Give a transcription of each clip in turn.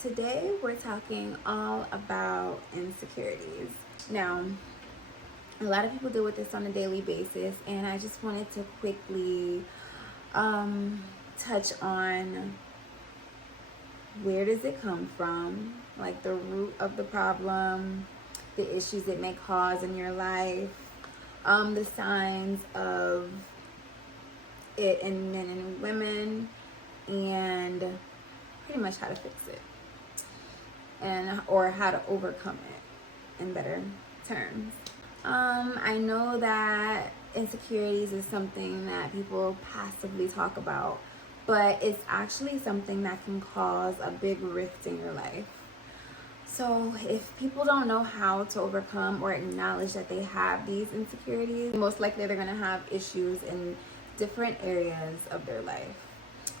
Today we're talking all about insecurities. Now, a lot of people deal with this on a daily basis, and I just wanted to quickly touch on where does it come from, like the root of the problem, the issues it may cause in your life, the signs of it in men and women, and pretty much how to fix it or how to overcome it in better terms. I know that insecurities is something that people passively talk about, but it's actually something that can cause a big rift in your life. So if people don't know how to overcome or acknowledge that they have these insecurities, most likely they're going to have issues in different areas of their life.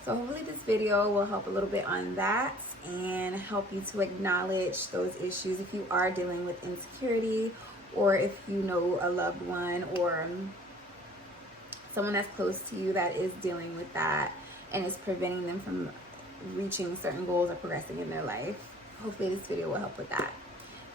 So hopefully this video will help a little bit on that and help you to acknowledge those issues if you are dealing with insecurity, or if you know a loved one or someone that's close to you that is dealing with that and is preventing them from reaching certain goals or progressing in their life. Hopefully this video will help with that.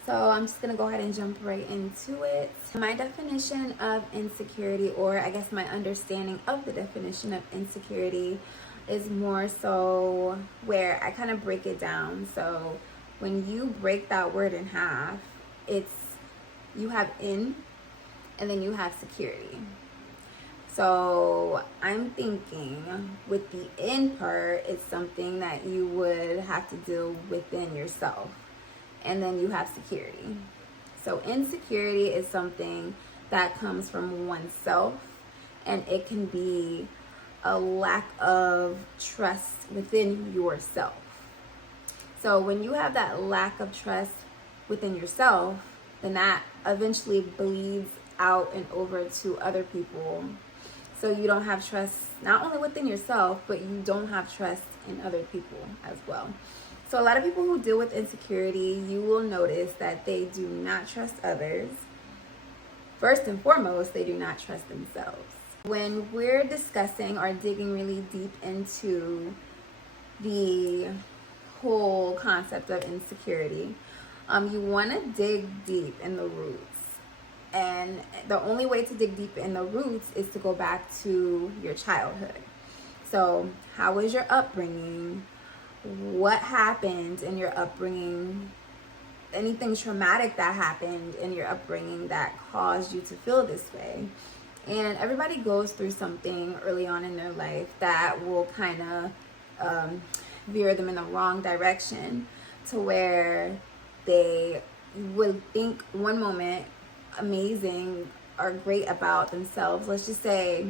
So I'm just gonna go ahead and jump right into it. My definition of insecurity, or I guess my understanding of the definition of insecurity, is more so where I kind of break it down. So when you break that word in half, you have in and then you have security. So I'm thinking with the in part, it's something that you would have to deal within yourself. And then you have security. So insecurity is something that comes from oneself, and it can be a lack of trust within yourself. So when you have that lack of trust within yourself, then that eventually bleeds out and over to other people. So you don't have trust not only within yourself, but you don't have trust in other people as well. So a lot of people who deal with insecurity, you will notice that they do not trust others. First and foremost, they do not trust themselves. When we're discussing or digging really deep into the whole concept of insecurity, you want to dig deep in the roots. And the only way to dig deep in the roots is to go back to your childhood. So how was your upbringing? What happened in your upbringing? Anything traumatic that happened in your upbringing that caused you to feel this way? And everybody goes through something early on in their life that will kind of veer them in the wrong direction, to where they will think one moment amazing or great about themselves. Let's just say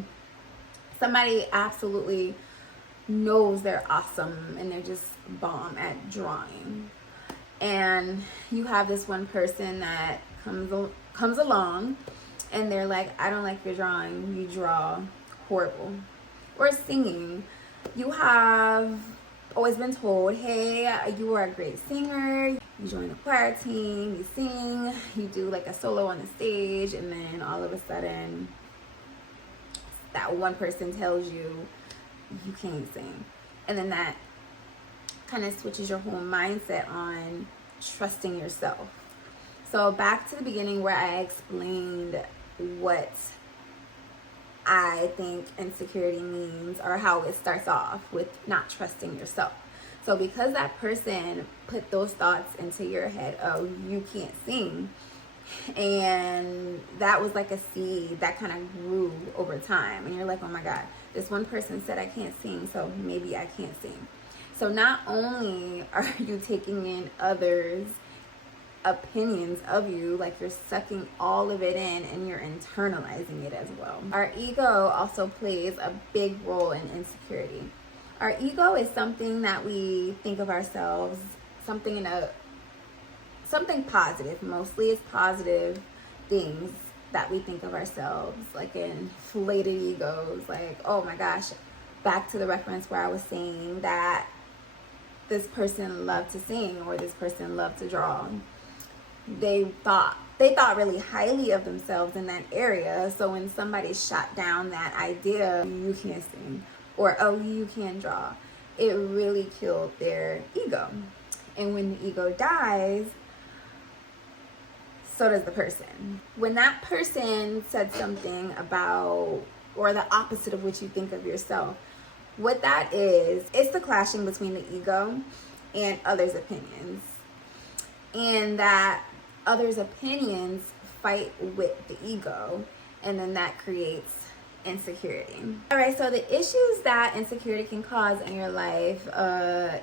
somebody absolutely knows they're awesome and they're just bomb at drawing, and you have this one person that comes along and they're like, I don't like your drawing, you draw horrible. Or singing, you have always been told, hey, you are a great singer, you join a choir team, you sing, you do like a solo on the stage, and then all of a sudden that one person tells you you can't sing. And then that kind of switches your whole mindset on trusting yourself. So back to the beginning where I explained what I think insecurity means, or how it starts off with not trusting yourself. So because that person put those thoughts into your head, oh, you can't sing, and that was like a seed that kind of grew over time, and you're like, oh my God, this one person said I can't sing, so maybe I can't sing. So not only are you taking in others' opinions of you, like you're sucking all of it in and you're internalizing it as well. Our ego also plays a big role in insecurity. Our ego is something that we think of ourselves, something positive. Mostly it's positive things that we think of ourselves, like inflated egos, like, oh my gosh, back to the reference where I was saying that this person loved to sing or this person loved to draw. They thought really highly of themselves in that area. So when somebody shot down that idea, you can't sing, or oh, you can't draw, it really killed their ego. And when the ego dies, so does the person. When that person said something about, or the opposite of what you think of yourself, what that is, it's the clashing between the ego and others' opinions. And that others' opinions fight with the ego, and then that creates insecurity. All right, so the issues that insecurity can cause in your life,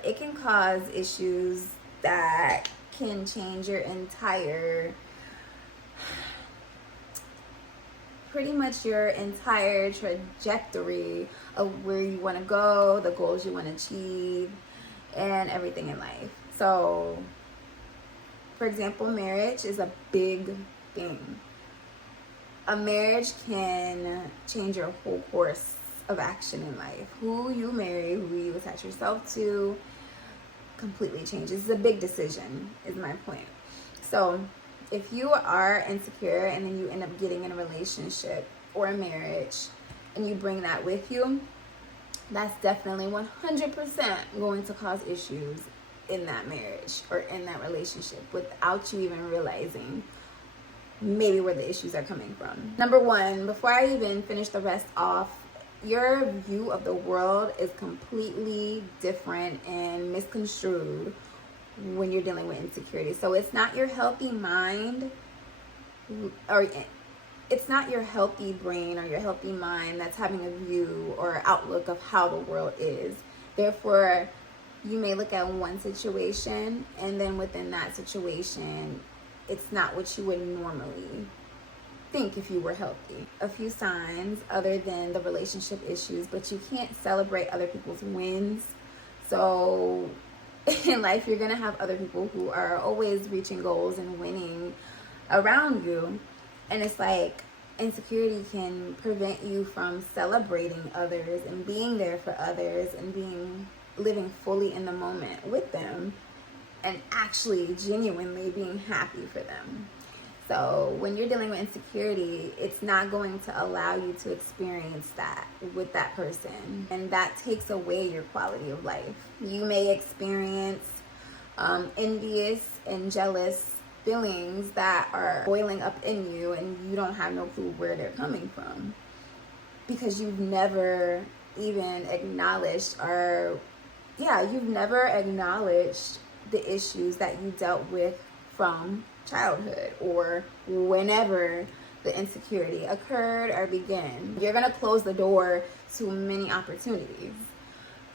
it can cause issues that can change your entire, pretty much your entire trajectory of where you want to go, the goals you want to achieve, and everything in life. So, for example, marriage is a big thing. A marriage can change your whole course of action in life. Who you marry, who you attach yourself to, completely changes. It's a big decision, is my point. So, if you are insecure and then you end up getting in a relationship or a marriage and you bring that with you, that's definitely 100% going to cause issues in that marriage or in that relationship without you even realizing maybe where the issues are coming from. Number one, before I even finish the rest off, your view of the world is completely different and misconstrued when you're dealing with insecurity. So it's not your healthy mind, or it's not your healthy brain or your healthy mind that's having a view or outlook of how the world is. Therefore, you may look at one situation, and then within that situation, it's not what you would normally think if you were healthy. A few signs other than the relationship issues, but you can't celebrate other people's wins. So in life, you're going to have other people who are always reaching goals and winning around you. And it's like insecurity can prevent you from celebrating others and being there for others and living fully in the moment with them and actually genuinely being happy for them. So when you're dealing with insecurity, it's not going to allow you to experience that with that person. And that takes away your quality of life. You may experience envious and jealous feelings that are boiling up in you, and you don't have no clue where they're coming from because you've never even acknowledged you've never acknowledged the issues that you dealt with from childhood or whenever the insecurity occurred or began. You're going to close the door to many opportunities.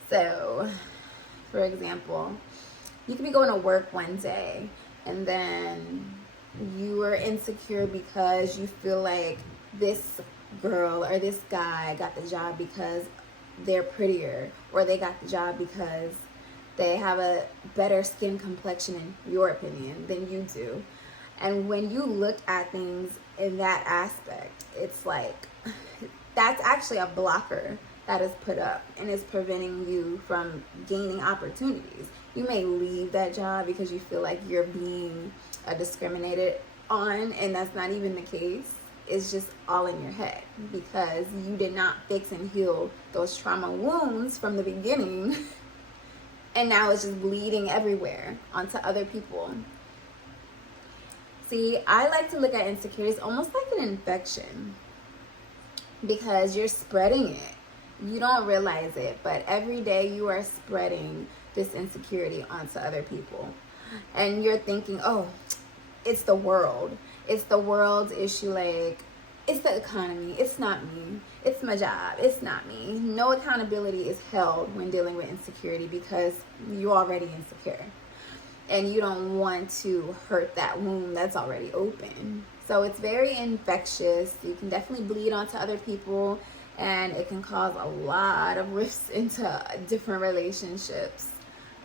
So, for example, you could be going to work one day and then you are insecure because you feel like this girl or this guy got the job because they're prettier, or they got the job because they have a better skin complexion, in your opinion, than you do. And when you look at things in that aspect, it's like that's actually a blocker that is put up and is preventing you from gaining opportunities. You may leave that job because you feel like you're being discriminated on, and that's not even the case. It's just all in your head because you did not fix and heal those trauma wounds from the beginning. And now it's just bleeding everywhere onto other people. See, I like to look at insecurity as almost like an infection because you're spreading it. You don't realize it, but every day you are spreading this insecurity onto other people. And you're thinking, oh, it's the world. It's the world's issue. Like, it's the economy. It's not me. It's my job. It's not me. No accountability is held when dealing with insecurity because you're already insecure. And you don't want to hurt that wound that's already open. So it's very infectious. You can definitely bleed onto other people, and it can cause a lot of rifts into different relationships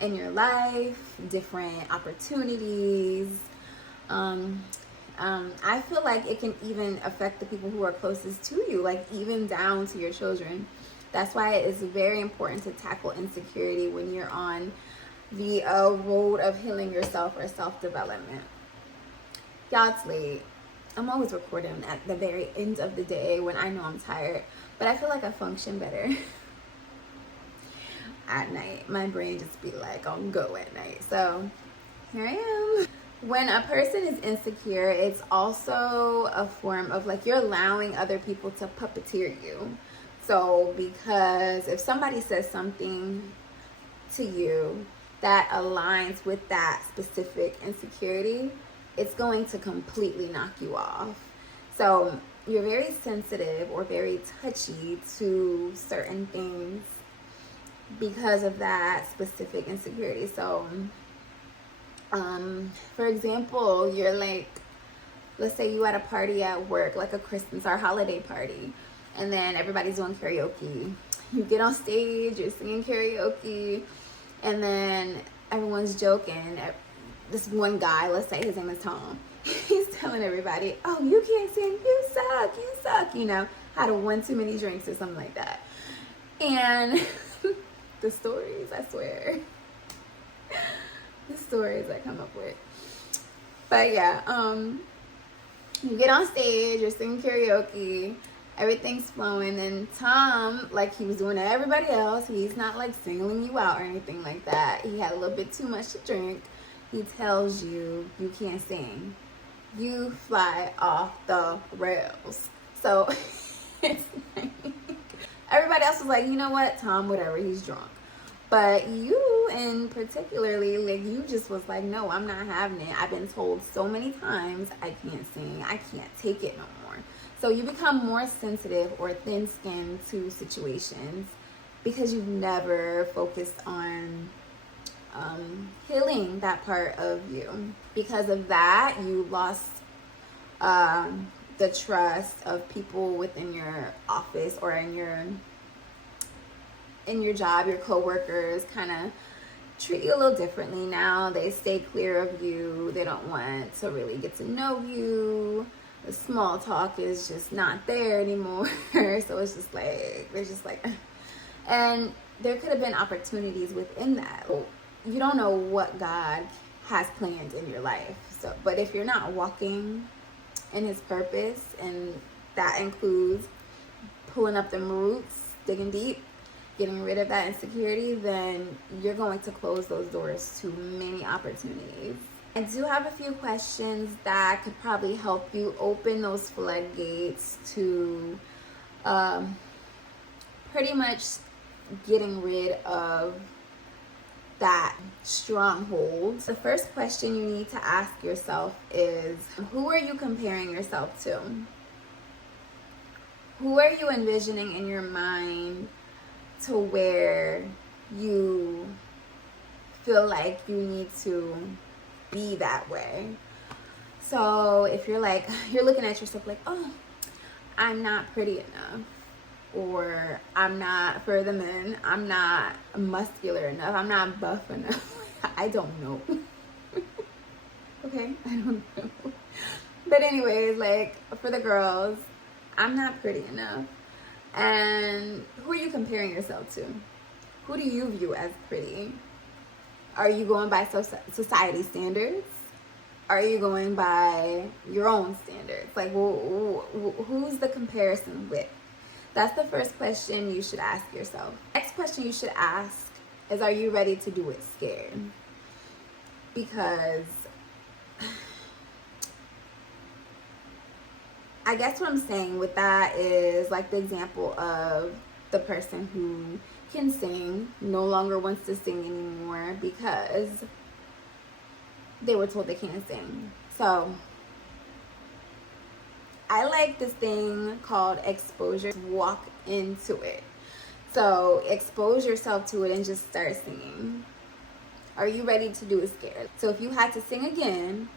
in your life, different opportunities. I feel like it can even affect the people who are closest to you, like even down to your children. That's why it's very important to tackle insecurity when you're on the road of healing yourself or self-development. Y'all, it's late. I'm always recording at the very end of the day when I know I'm tired, but I feel like I function better at night. My brain just be like on go at night. So here I am. When a person is insecure, it's also a form of like you're allowing other people to puppeteer you. So because if somebody says something to you that aligns with that specific insecurity, it's going to completely knock you off. So you're very sensitive or very touchy to certain things because of that specific insecurity. So for example, you're like, let's say you at a party at work, like a Christmas or holiday party, and then everybody's doing karaoke. You get on stage, you're singing karaoke, and then everyone's joking. This one guy, let's say his name is Tom, he's telling everybody, oh, you can't sing, you suck, you know, had a one too many drinks or something like that. And the stories, I swear, the stories I come up with. But yeah, you get on stage, you're singing karaoke, everything's flowing, and Tom, like he was doing to everybody else, he's not like singling you out or anything like that. He had a little bit too much to drink. He tells you you can't sing. You fly off the rails. So it's like, everybody else was like, you know what, Tom, whatever, he's drunk. But you, and particularly, like, you just was like, no, I'm not having it. I've been told so many times I can't sing. I can't take it no more. So you become more sensitive or thin-skinned to situations because you've never focused on healing that part of you. Because of that, you lost the trust of people within your office or in your job. Your coworkers kind of treat you a little differently now. They stay clear of you. They don't want to really get to know you. The small talk is just not there anymore. So it's just like, they're just like, and there could have been opportunities within that. You don't know what God has planned in your life. So, but if you're not walking in his purpose, and that includes pulling up them roots, digging deep, getting rid of that insecurity, then you're going to close those doors to many opportunities. I do have a few questions that could probably help you open those floodgates to pretty much getting rid of that stronghold. The first question you need to ask yourself is, who are you comparing yourself to? Who are you envisioning in your mind to where you feel like you need to be that way? So if you're like, you're looking at yourself like, oh, I'm not pretty enough, or I'm not, for the men, I'm not muscular enough, I'm not buff enough. I don't know. Okay, I don't know. But anyways, like for the girls, I'm not pretty enough. And who are you comparing yourself to? Who do you view as pretty? Are you going by society standards? Are you going by your own standards? Like, who's the comparison with? That's the first question you should ask yourself. Next question you should ask is, are you ready to do it scared? Because I guess what I'm saying with that is like the example of the person who can sing no longer wants to sing anymore because they were told they can't sing. So I like this thing called exposure. Walk into it. So expose yourself to it and just start singing. Are you ready to do it scared? So if you had to sing again,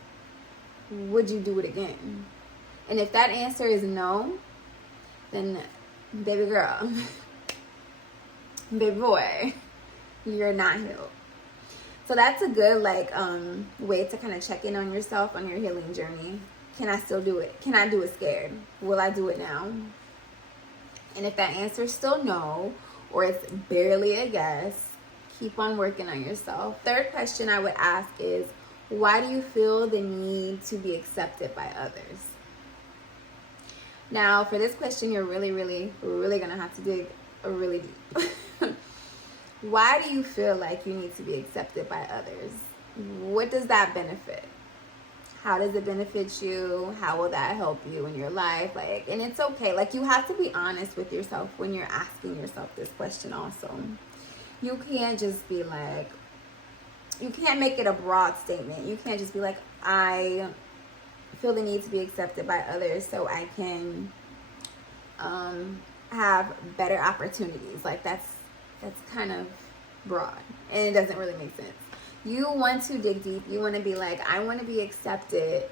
would you do it again? And if that answer is no, then baby girl, baby boy, you're not healed. So that's a good way to kind of check in on yourself on your healing journey. Can I still do it? Can I do it scared? Will I do it now? And if that answer is still no, or it's barely a yes, keep on working on yourself. Third question I would ask is, why do you feel the need to be accepted by others? Now, for this question, you're really going to have to dig really deep. Why do you feel like you need to be accepted by others? What does that benefit? How does it benefit you? How will that help you in your life? Like, and it's okay. Like, you have to be honest with yourself when you're asking yourself this question also. You can't just be like, you can't make it a broad statement. You can't just be like, I feel the need to be accepted by others so I can have better opportunities. Like, that's kind of broad, and it doesn't really make sense. You want to dig deep. You want to be like, I want to be accepted.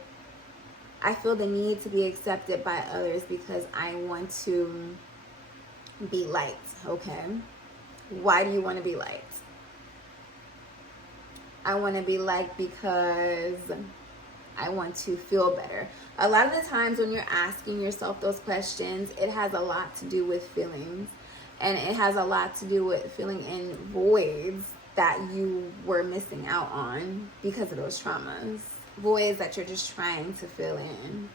I feel the need to be accepted by others because I want to be liked. Okay, why do you want to be liked? I want to be liked because I want to feel better. A lot of the times when you're asking yourself those questions, it has a lot to do with feelings. And it has a lot to do with filling in voids that you were missing out on because of those traumas. Voids that you're just trying to fill in.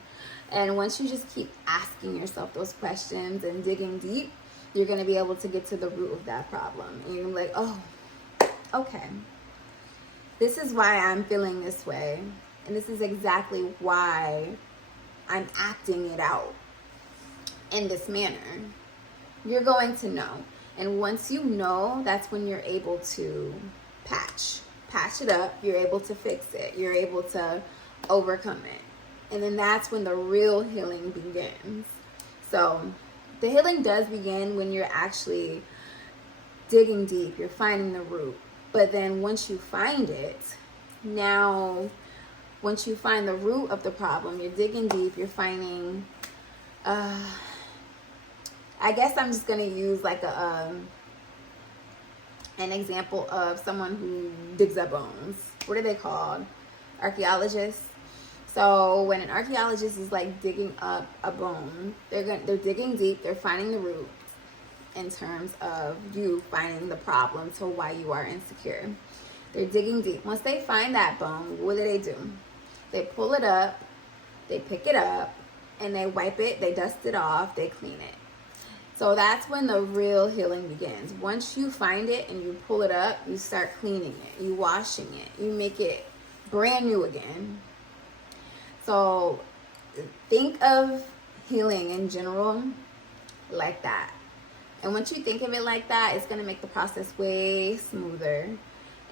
And once you just keep asking yourself those questions and digging deep, you're going to be able to get to the root of that problem. And you're like, oh, okay. This is why I'm feeling this way. And this is exactly why I'm acting it out in this manner. You're going to know. And once you know, that's when you're able to patch it up. You're able to fix it. You're able to overcome it. And then that's when the real healing begins. So the healing does begin when you're actually digging deep. You're finding the root. But then once you find it, once you find the root of the problem, you're digging deep, you're finding, I guess I'm just going to use like an example of someone who digs up bones. What are they called? Archeologists. So when an archaeologist is like digging up a bone, they're digging deep, they're finding the root in terms of you finding the problem to why you are insecure. They're digging deep. Once they find that bone, what do? They pull it up, they pick it up, and they wipe it, they dust it off, they clean it. So that's when the real healing begins. Once you find it and you pull it up, you start cleaning it, you washing it, you make it brand new again. So think of healing in general like that. And once you think of it like that, it's going to make the process way smoother.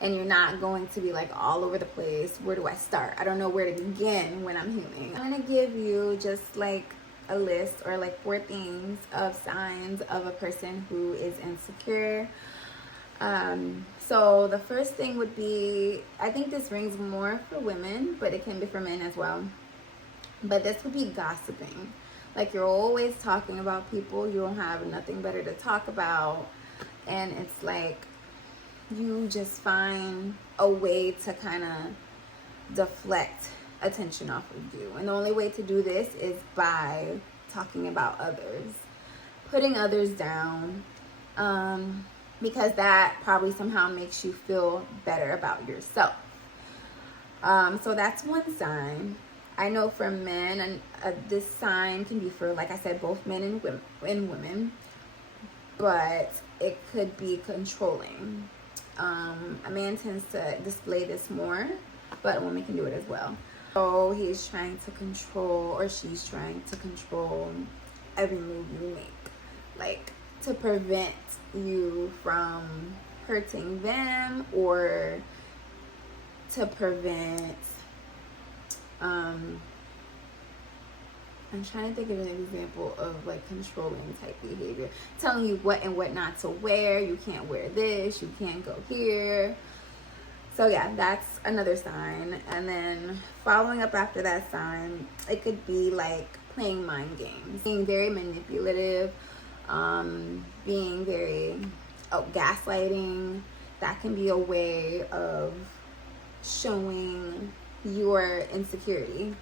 And you're not going to be like all over the place. Where do I start? I don't know where to begin when I'm healing. I'm going to give you just like a list or like 4 things of signs of a person who is insecure. So the first thing would be, I think this rings more for women, but it can be for men as well. But this would be gossiping. Like, you're always talking about people. You don't have nothing better to talk about. And it's like you just find a way to kind of deflect attention off of you. And the only way to do this is by talking about others, putting others down, because that probably somehow makes you feel better about yourself. So that's one sign. I know for men, and this sign can be for, like I said, both men and women, but it could be controlling. A man tends to display this more, but a woman can do it as well. So he's trying to control, or she's trying to control every move you make, like to prevent you from hurting them, or to prevent, I'm trying to think of an example of like controlling type behavior, telling you what and what not to wear. You can't wear this, you can't go here. So yeah, that's another sign. And then following up after that sign, it could be like playing mind games, being very manipulative, being very gaslighting. That can be a way of showing your insecurity,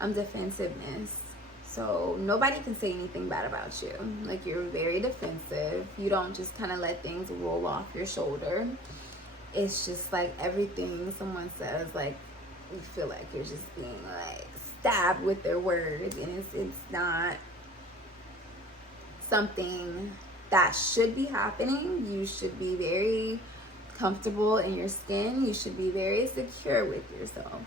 defensiveness. So nobody can say anything bad about you. Like, you're very defensive. You don't just kind of let things roll off your shoulder. It's just like everything someone says, like, you feel like you're just being like stabbed with their words, and it's not something that should be happening. You should be very comfortable in your skin. You should be very secure with yourself.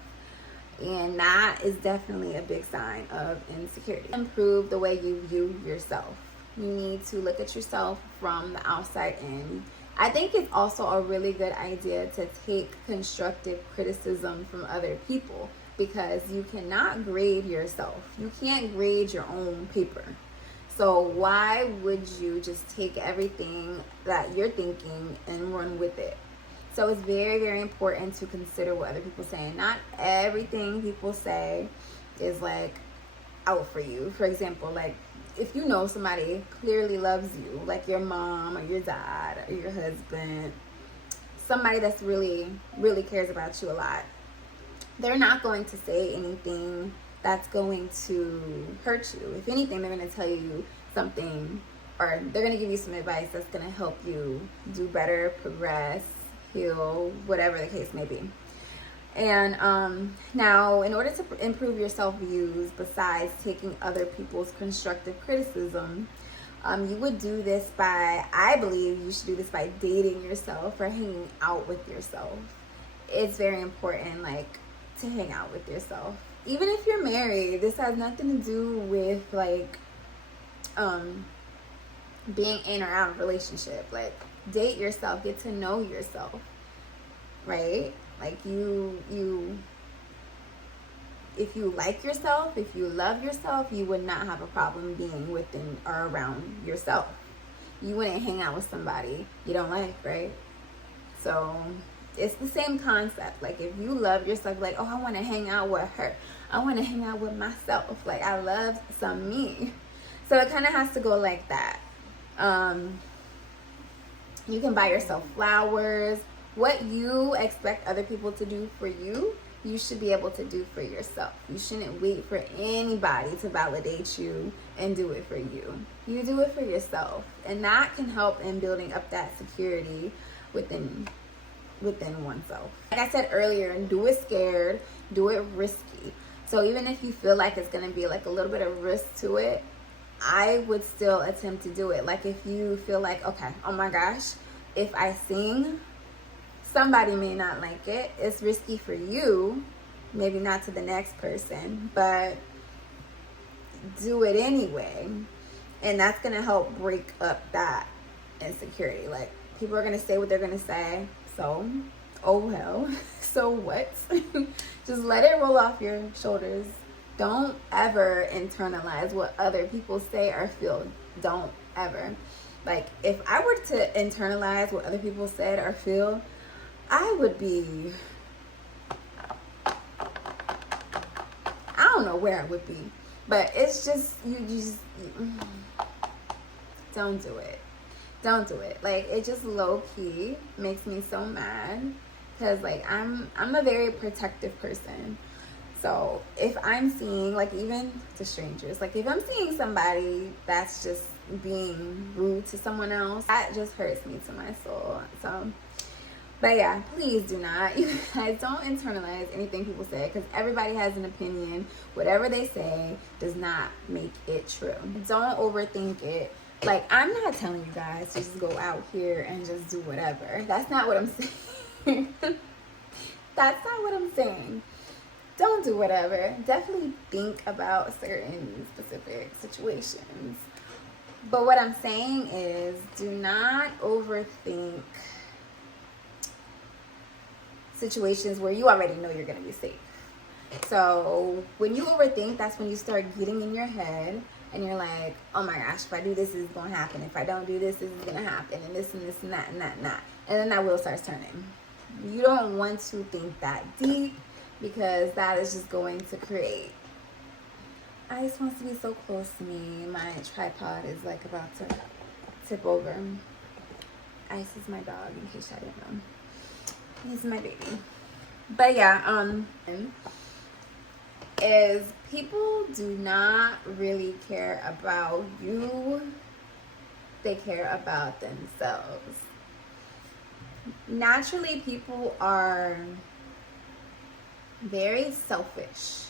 And that is definitely a big sign of insecurity. Improve the way you view yourself. You need to look at yourself from the outside in. I think it's also a really good idea to take constructive criticism from other people, because you cannot grade yourself. You can't grade your own paper. So why would you just take everything that you're thinking and run with it? So it's very, very important to consider what other people say. Not everything people say is like out for you. For example, like if you know somebody clearly loves you, like your mom or your dad or your husband, somebody that's really, really cares about you a lot, they're not going to say anything that's going to hurt you. If anything, they're going to tell you something, or they're going to give you some advice that's going to help you do better, progress, heal, whatever the case may be. And now, in order to improve your self-views, besides taking other people's constructive criticism, you would do this by, I believe you should do this by dating yourself or hanging out with yourself. It's very important, like, to hang out with yourself. Even if you're married, this has nothing to do with, like, being in or out of a relationship. Like, date yourself, get to know yourself, right? Like, if you like yourself, if you love yourself, you would not have a problem being within or around yourself. You wouldn't hang out with somebody you don't like, right? So it's the same concept. Like, if you love yourself, like, oh, I want to hang out with her, I want to hang out with myself, like, I love some me. So it kind of has to go like that. You can buy yourself flowers. What you expect other people to do for you, you should be able to do for yourself. You shouldn't wait for anybody to validate you and do it for you. You do it for yourself. And that can help in building up that security within oneself. Like I said earlier, do it scared, do it risky. So even if you feel like it's going to be like a little bit of risk to it, I would still attempt to do it. Like, if you feel like, okay, oh my gosh, if I sing, somebody may not like it. It's risky for you, maybe not to the next person, but do it anyway. And that's going to help break up that insecurity. Like, people are going to say what they're going to say. So, oh well, so what? Just let it roll off your shoulders. Don't ever internalize what other people say or feel. Don't ever. Like, if I were to internalize what other people said or feel, I would be, I don't know where I would be. But it's just, don't do it. Don't do it. Like, it just low-key makes me so mad. Because, like, I'm a very protective person. So if I'm seeing, like, even to strangers, like, if I'm seeing somebody that's just being rude to someone else, that just hurts me to my soul. So, but yeah, please do not. You guys don't internalize anything people say, because everybody has an opinion. Whatever they say does not make it true. Don't overthink it. Like, I'm not telling you guys to just go out here and just do whatever. That's not what I'm saying. That's not what I'm saying. Don't do whatever. Definitely think about certain specific situations. But what I'm saying is, do not overthink situations where you already know you're going to be safe. So when you overthink, that's when you start getting in your head and you're like, oh my gosh, if I do this, this is going to happen. If I don't do this, this is going to happen. And this and this and that and that and that. And then that wheel starts turning. You don't want to think that deep, because that is just going to create. Ice wants to be so close to me. My tripod is like about to tip over. Ice is my dog, in case I didn't know. He's my baby. But yeah, is people do not really care about you. They care about themselves. Naturally, people are very selfish.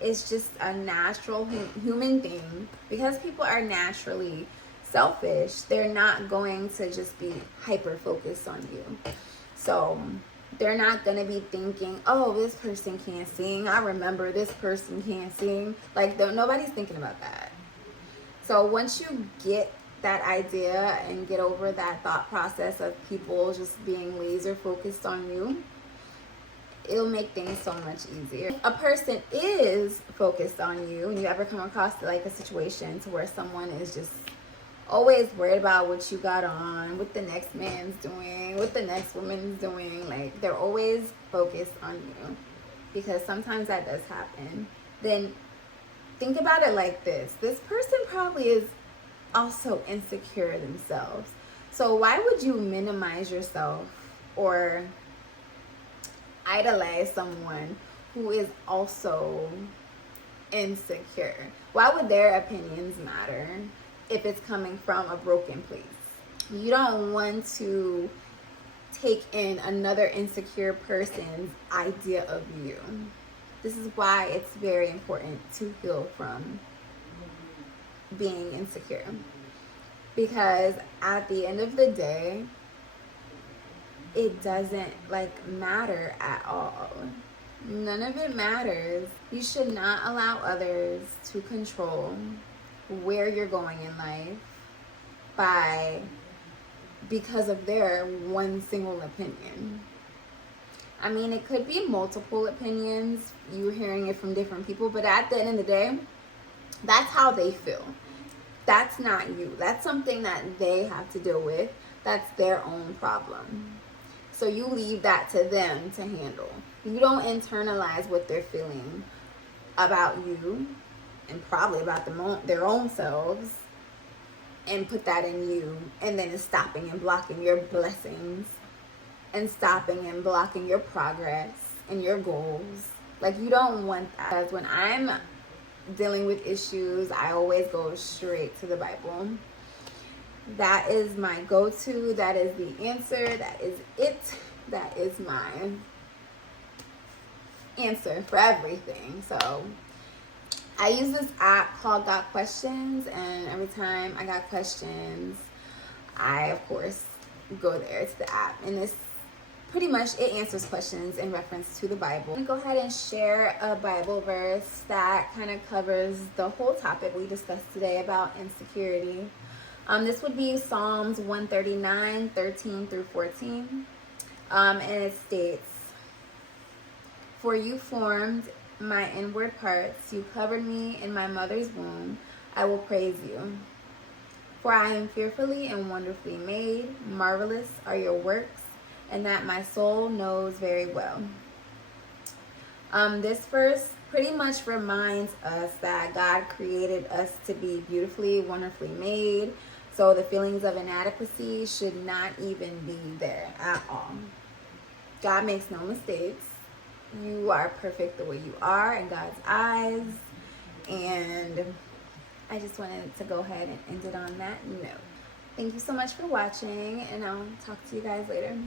It's just a natural human thing, because people are naturally selfish, they're not going to just be hyper focused on you. So they're not going to be thinking, oh, this person can't sing. I remember this person can't sing. Like, nobody's thinking about that. So once you get that idea and get over that thought process of people just being laser focused on you, it'll make things so much easier. If a person is focused on you, and you ever come across like a situation to where someone is just always worried about what you got on, what the next man's doing, what the next woman's doing, like they're always focused on you, because sometimes that does happen, then think about it like this. This person probably is also insecure themselves. So why would you minimize yourself or idolize someone who is also insecure? Why would their opinions matter if it's coming from a broken place? You don't want to take in another insecure person's idea of you. This is why it's very important to heal from being insecure, because at the end of the day, it doesn't matter at all. None of it matters. You should not allow others to control where you're going in life because of their one single opinion. I mean, it could be multiple opinions, you hearing it from different people, but at the end of the day, that's how they feel. That's not you. That's something that they have to deal with. That's their own problem. So you leave that to them to handle. You don't internalize what they're feeling about you, and probably about their own selves, and put that in you, and then it's stopping and blocking your blessings, and stopping and blocking your progress and your goals. Like, you don't want that. Because when I'm dealing with issues, I always go straight to the Bible. That is my go-to. That is the answer. That is it. That is my answer for everything. So I use this app called Got Questions, and every time I got questions, I of course go there to the app, and this pretty much, it answers questions in reference to the Bible. I'm gonna go ahead and share a Bible verse that kind of covers the whole topic we discussed today about insecurity. This would be Psalms 139, 13 through 14. And it states, "For you formed my inward parts, you covered me in my mother's womb. I will praise you. For I am fearfully and wonderfully made. Marvelous are your works, and that my soul knows very well." This verse pretty much reminds us that God created us to be beautifully, wonderfully made. So the feelings of inadequacy should not even be there at all. God makes no mistakes. You are perfect the way you are in God's eyes. And I just wanted to go ahead and end it on that note. Thank you so much for watching, and I'll talk to you guys later.